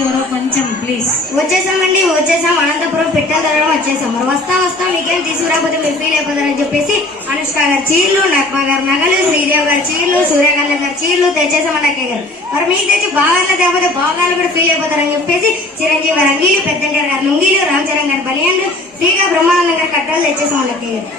ఎవరో కొంచెం ప్లీజ్ వచ్చేసామండి వచ్చేసాం. అనంతపురం పెట్టిన తర్వాత వచ్చేసాం. మరి వస్తా వస్తా మీకేం తీసుకురాకపోతే మీరు ఫీల్ అయిపోతారని చెప్పేసి అనుష్క గారి చీరలు నగ్మ గారి నగలు శ్రీదేవి గారి చీరలు సూర్యకాంత గారి చీరలు తెచ్చేసామని అక్కయ్య గారు. మరి మీకు తెచ్చి బాగాలు తేకపోతే బాగాలు కూడా ఫీల్ అయిపోతారని చెప్పేసి చిరంజీవి గారి అంగీలు పెద్దంటారు గారి లుంగీలు రామచరణ్ గారి బలియండ్రు శ్రీగా బ్రహ్మానందం గారి కట్టాలు తెచ్చేసామని అక్కయ్య గారు.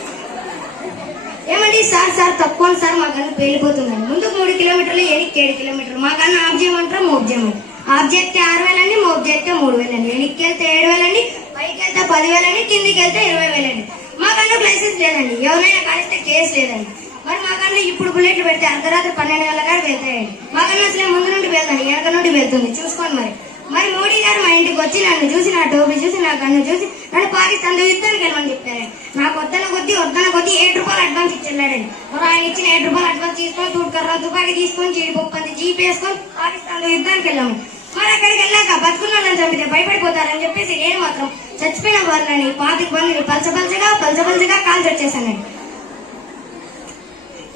ఏమండి సార్ సార్ తక్కువ సార్ మా కన్ను పేలిపోతుందండి. ముందు మూడు కిలోమీటర్లు ఎనికి ఏడు కిలోమీటర్లు. మా కన్ను ఆఫ్ చేయమంటారా మోప్ చేయమంటారు? ఆఫ్ చేస్తే ఆరు వేలండి మోప్ చేస్తే మూడు వేలండి. వెనక్కి వెళ్తే ఏడు వేలండి పైకి వెళ్తే పదివేలండి కిందికి వెళ్తే ఇరవై వేలండి. మాకన్నా ప్లేసెస్ లేదండి. ఎవరైనా కలిస్తే కేసు లేదండి. మరి మాకన్నా ఇప్పుడు బుల్లెట్లు పెడితే అర్ధరాత్రి పన్నెండు గంటల కాడ వెళ్తాయండి. మాకన్నా అసలే ముందు నుండి వెళ్తాను వెనక నుండి వెళ్తుంది. చూసుకోండి మరి. మరి మోడీ గారు మా ఇంటికి వచ్చి నన్ను చూసి నా టోపీ చూసి నా కన్ను చూసి నన్ను పాకిస్తాన్ యుద్ధానికి వెళ్ళమని చెప్పారండి. నాకు వద్దన కొద్దీ వద్దన కొద్దీ ఏడు రూపాయలు అడ్వాన్స్ ఇచ్చిన్నాడండి మరి ఆయన ఇచ్చిన ఏడు రూపాయలు అడ్వాన్స్ తీసుకొని తూడుకర్ర తుపాకి తీసుకొని జీడిపప్పు అంత జీప్ వేసుకొని పాకిస్తాన్ యుద్ధానికి వెళ్ళాము. మరి అక్కడికి వెళ్ళాక బతుకున్నానని చంపితే భయపడిపోతారని చెప్పేసి నేను మాత్రం చచ్చిపోయిన వాళ్ళని పాతిక మందిని పలచపలచగా పలచపలచగా కాల్చి వచ్చేసానండి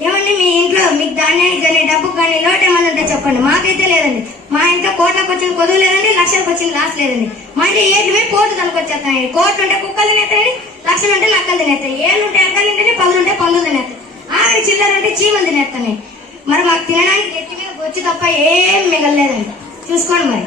ఏమండి మీ ఇంట్లో మీకు ధాన్యానికి కానీ డబ్బుకు కానీ లోటు ఏమన్నా ఉంటే చెప్పండి. మాకైతే లేదండి. మా ఇంట్లో కోట్లకు వచ్చిన కొదువు లేదండి లక్షలకు వచ్చిన లాస్ లేదండి. మా ఇంట్లో ఏడు కోర్టు కోట్లు తనకొచ్చేస్తాయండి. కోట్లు ఉంటే కుక్కలు తినేస్తాయండి లక్షలు ఉంటే లక్కలు తినేస్తాయి. ఏళ్ళు ఉంటే ఎక్కలు తింటే పదులు ఉంటే పందులు తినేస్తాయి. ఆఖరి చిల్లర ఉంటే చీమలు తినేస్తాయి మరి మాకు తినడానికి ఎట్టి మీద వచ్చి తప్ప ఏం మిగలలేదండి. చూసుకోండి మరి